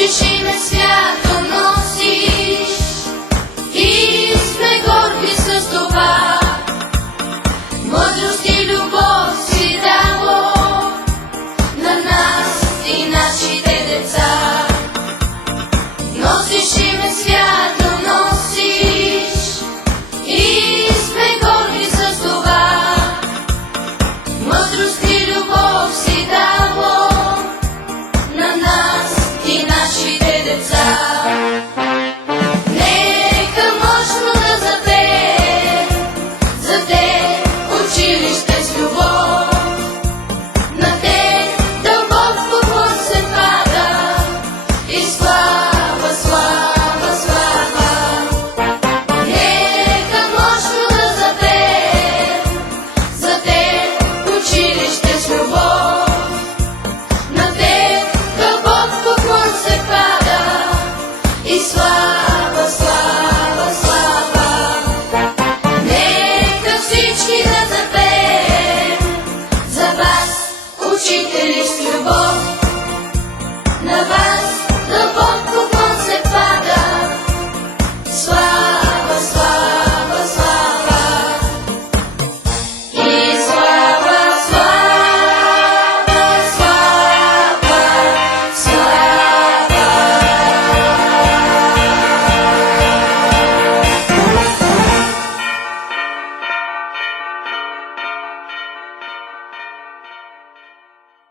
Носиш име свято, носиш и сме горди с това. Мъдрост и любов си дало на нас и нашите деца. Носиш име свято, носиш и сме горди с това. Мъдрост и любов си дало на нас и нашите деца. Нека мощно да запее за те училище с любов. На те дълбок поклон се пада и слава, слава, слава. Нека мощно да запее за те училище с любов. На те дълбок поклон се пада и слава, слава, слава. Нека всички да запеем за вас, учители с любов. На вас